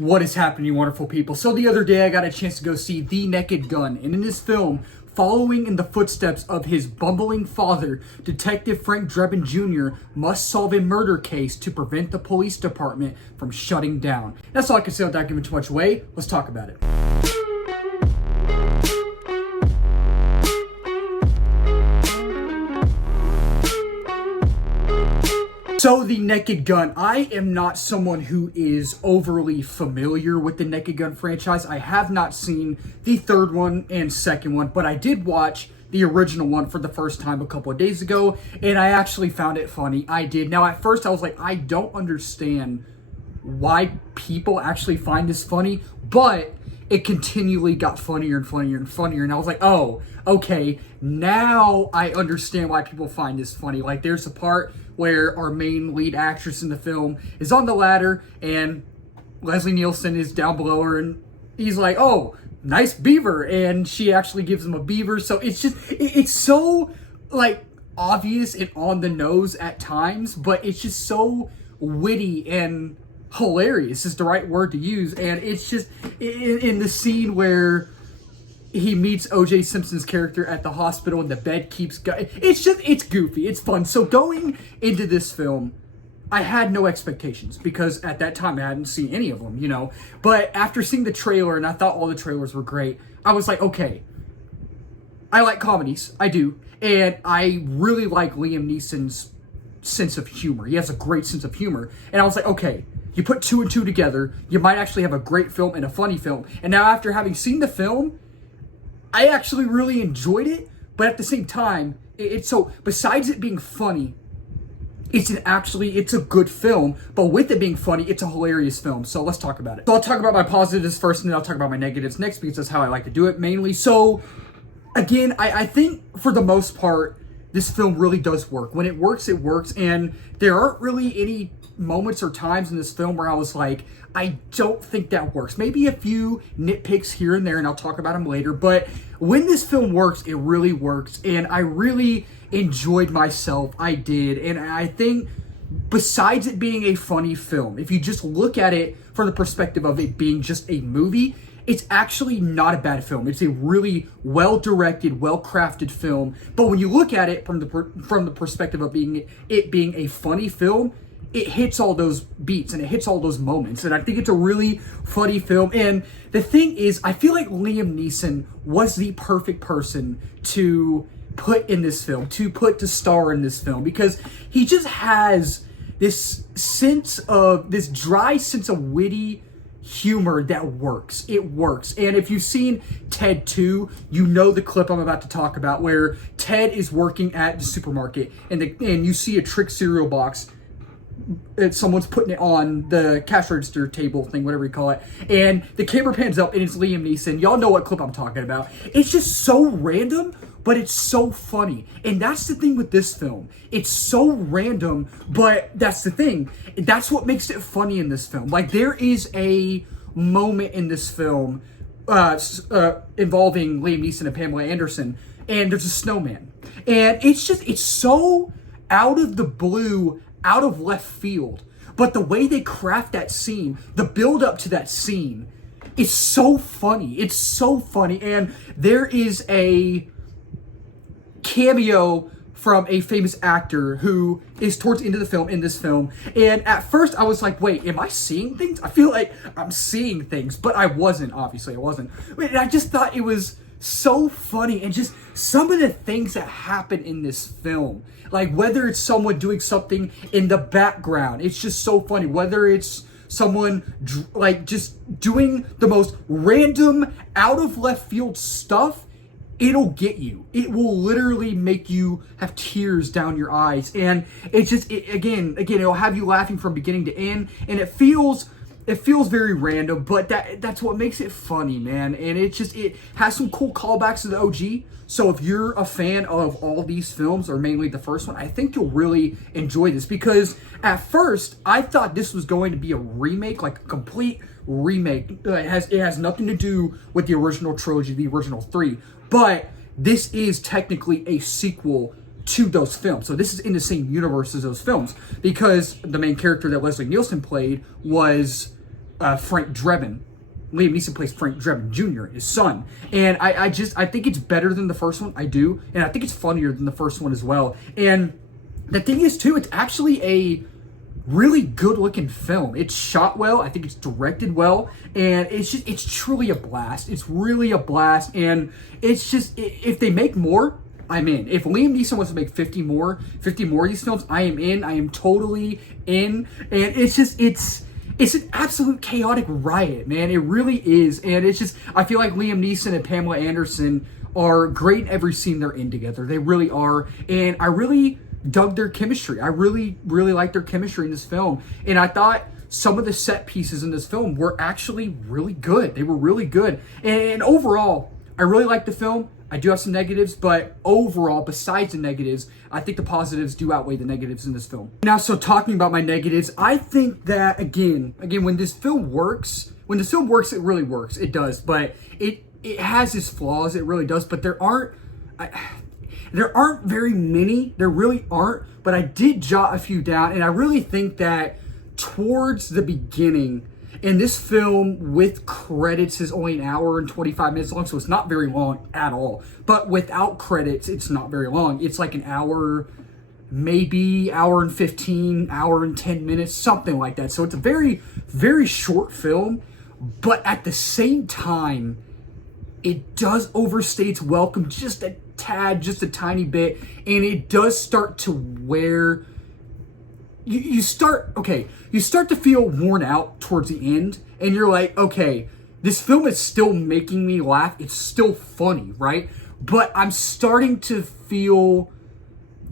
What is happening, you wonderful people? So the other day I got a chance to go see The Naked Gun, and in this film, following in the footsteps of his bumbling father, Detective Frank Drebin Jr. must solve a murder case to prevent the police department from shutting down. That's all I can say without giving too much away. Let's talk about it. So, The Naked Gun. I am not someone who is overly familiar with the Naked Gun franchise. I have not seen the third one and second one, but I did watch the original one for the first time a couple of days ago, and I actually found it funny. I did. Now, at first, I was like, I don't understand why people actually find this funny, but it continually got funnier and funnier and funnier, and I was like, oh, okay, now I understand why people find this funny. Like, there's a part where our main lead actress in the film is on the ladder, and Leslie Nielsen is down below her, and he's like, oh, nice beaver, and she actually gives him a beaver. So it's just, it's so, like, obvious and on the nose at times, but it's just so witty and hilarious is the right word to use. And it's just in the scene where he meets O.J. Simpson's character at the hospital and the bed keeps going. It's goofy. It's fun. So going into this film, I had no expectations because at that time I hadn't seen any of them, you know. But after seeing the trailer, and I thought all the trailers were great, I was like, okay, I like comedies. I do. And I really like Liam Neeson's sense of humor. He has a great sense of humor. And I was like, okay, you put two and two together, you might actually have a great film and a funny film. And now after having seen the film, I actually really enjoyed it, but at the same time, it's so, besides it being funny, it's a good film, but with it being funny, it's a hilarious film. So let's talk about it. So I'll talk about my positives first, and then I'll talk about my negatives next, because that's how I like to do it mainly. So again, I think for the most part, this film really does work. When it works, and there aren't really any moments or times in this film where I was like, I don't think that works. Maybe a few nitpicks here and there, and I'll talk about them later, but when this film works, it really works, and I really enjoyed myself. I did, and I think besides it being a funny film, if you just look at it from the perspective of it being just a movie, it's actually not a bad film. It's a really well-directed, well-crafted film, but when you look at it from the perspective of it being a funny film, it hits all those beats and it hits all those moments. And I think it's a really funny film. And the thing is, I feel like Liam Neeson was the perfect person to put in this film, to star in this film, because he just has this dry sense of witty humor that works. It works. And if you've seen Ted 2, you know the clip I'm about to talk about where Ted is working at the supermarket and you see a trick cereal box. Someone's putting it on the cash register table thing, whatever you call it, and the camera pans up and it's Liam Neeson. Y'all know what clip I'm talking about. It's just so random, but it's so funny. And that's the thing with this film. It's so random, but that's the thing. That's what makes it funny in this film. Like, there is a moment in this film involving Liam Neeson and Pamela Anderson, and there's a snowman. And it's so out of the blue, out of left field, but the way they craft that scene, the build up to that scene, is so funny. It's so funny. And there is a cameo from a famous actor who is towards the end of the film in this film. And at first I was like, wait, am I seeing things? I feel like I'm seeing things, but I wasn't. Obviously I wasn't. And I just thought it was so funny, and just some of the things that happen in this film, like whether it's someone doing something in the background, it's just so funny. Whether it's someone like just doing the most random out of left field stuff, it'll get you. It will literally make you have tears down your eyes, and again, it'll have you laughing from beginning to end, and it feels very random, but that's what makes it funny, man. And it has some cool callbacks to the OG. So if you're a fan of all these films, or mainly the first one, I think you'll really enjoy this, because at first I thought this was going to be a remake, like a complete remake. It has nothing to do with the original trilogy, the original three, but this is technically a sequel to those films. So this is in the same universe as those films, because the main character that Leslie Nielsen played was Frank Drebin. Liam Neeson plays Frank Drebin Jr., his son. And I think it's better than the first one. I do. And I think it's funnier than the first one as well. And the thing is, too, it's actually a really good looking film. It's shot well. I think it's directed well. And it's truly a blast. It's really a blast. And it's just, if they make more, I'm in. If Liam Neeson wants to make 50 more of these films, I am in. I am totally in. And it's an absolute chaotic riot, man. It really is. And it's just, I feel like Liam Neeson and Pamela Anderson are great in every scene they're in together. They really are. And I really dug their chemistry. I really, really liked their chemistry in this film. And I thought some of the set pieces in this film were actually really good. They were really good. And overall, I really liked the film. I do have some negatives, but overall, besides the negatives, I think the positives do outweigh the negatives in this film. Now, so talking about my negatives, I think that, again, when this film works, it really works. It does, but it has its flaws. It really does, but there aren't very many. There really aren't, but I did jot a few down, and I really think that towards the beginning, and this film with credits is only an hour and 25 minutes long, so it's not very long at all. But without credits, it's not very long. It's like an hour, maybe hour and 15, hour and 10 minutes, something like that. So it's a very, very short film, but at the same time, it does overstay its welcome just a tad, just a tiny bit, and it does start to wear... You start to feel worn out towards the end, and you're like, okay, this film is still making me laugh. It's still funny, right? But I'm starting to feel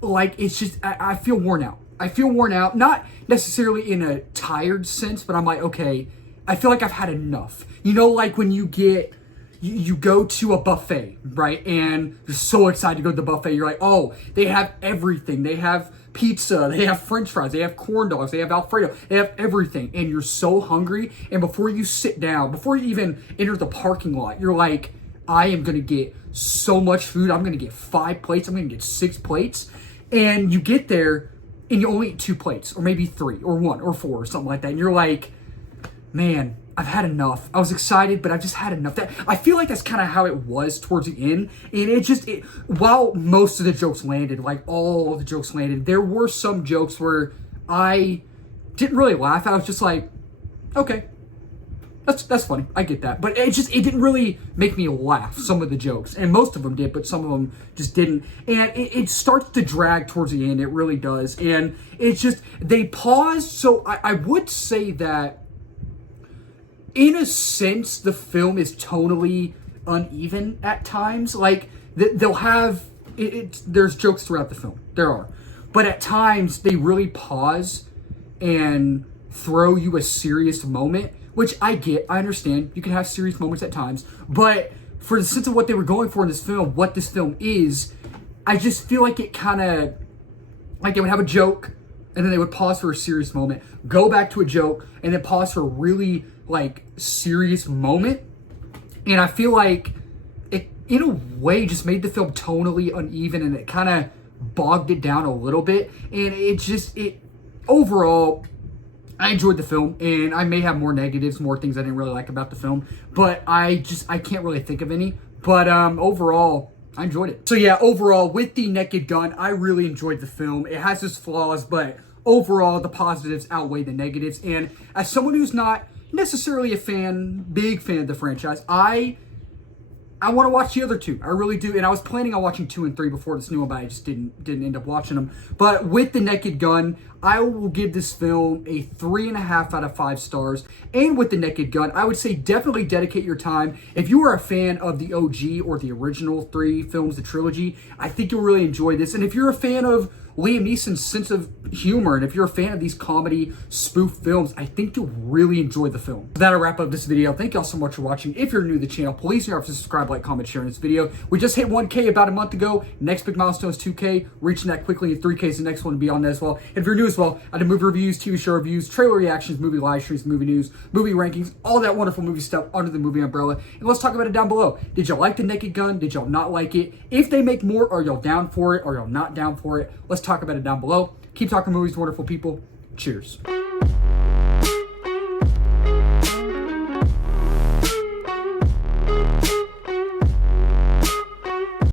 like it's just, I feel worn out. I feel worn out, not necessarily in a tired sense, but I'm like, okay, I feel like I've had enough. You know, like when you go to a buffet, right? And you're so excited to go to the buffet. You're like, oh, they have everything. They have pizza, they have french fries, they have corn dogs, they have Alfredo, they have everything. And you're so hungry. And before you sit down, before you even enter the parking lot, you're like, I am going to get so much food. I'm going to get 5 plates. I'm going to get 6 plates. And you get there and you only eat 2 plates, or maybe 3 or 1 or 4 or something like that. And you're like, man, I've had enough. I was excited, but I've just had enough. I feel like that's kind of how it was towards the end. And while most of the jokes landed, like all of the jokes landed, there were some jokes where I didn't really laugh. I was just like, okay, that's funny. I get that. But it didn't really make me laugh, some of the jokes. And most of them did, but some of them just didn't. And it starts to drag towards the end. It really does. And it's just, they pause. So I would say that, in a sense, the film is tonally uneven at times. Like, they'll have... there's jokes throughout the film. There are. But at times, they really pause and throw you a serious moment, which I get. I understand. You can have serious moments at times. But for the sense of what they were going for in this film, what this film is, I just feel like it kind of... like, they would have a joke, and then they would pause for a serious moment, go back to a joke, and then pause for a really... like serious moment. And I feel like it in a way just made the film tonally uneven, and it kind of bogged it down a little bit. And overall, I enjoyed the film, and I may have more negatives, more things I didn't really like about the film, but I can't really think of any. But overall, I enjoyed it. So yeah, overall, with The Naked Gun, I really enjoyed the film. It has its flaws, but overall, the positives outweigh the negatives. And as someone who's not necessarily a big fan of the franchise, I want to watch the other 2. I really do. And I was planning on watching 2 and 3 before this new one, but I just didn't end up watching them. But with The Naked Gun, I will give this film a 3.5 out of 5 stars. And with The Naked Gun, I would say definitely dedicate your time. If you are a fan of the OG or the original 3 films, the trilogy, I think you'll really enjoy this. And if you're a fan of Liam Neeson's sense of humor, and if you're a fan of these comedy spoof films, I think you'll really enjoy the film. So that'll wrap up this video. Thank y'all so much for watching. If you're new to the channel, please remember to subscribe, like, comment, share in this video. We just hit 1K about a month ago. Next big milestone is 2K. Reaching that quickly, and 3K is the next one to be on that as well. And if you're new as well, I do movie reviews, TV show reviews, trailer reactions, movie live streams, movie news, movie rankings, all that wonderful movie stuff under the movie umbrella. And let's talk about it down below. Did y'all like The Naked Gun? Did y'all not like it? If they make more, are y'all down for it? Are y'all not down for it? Let's talk about it down below. Keep talking movies, wonderful people. Cheers.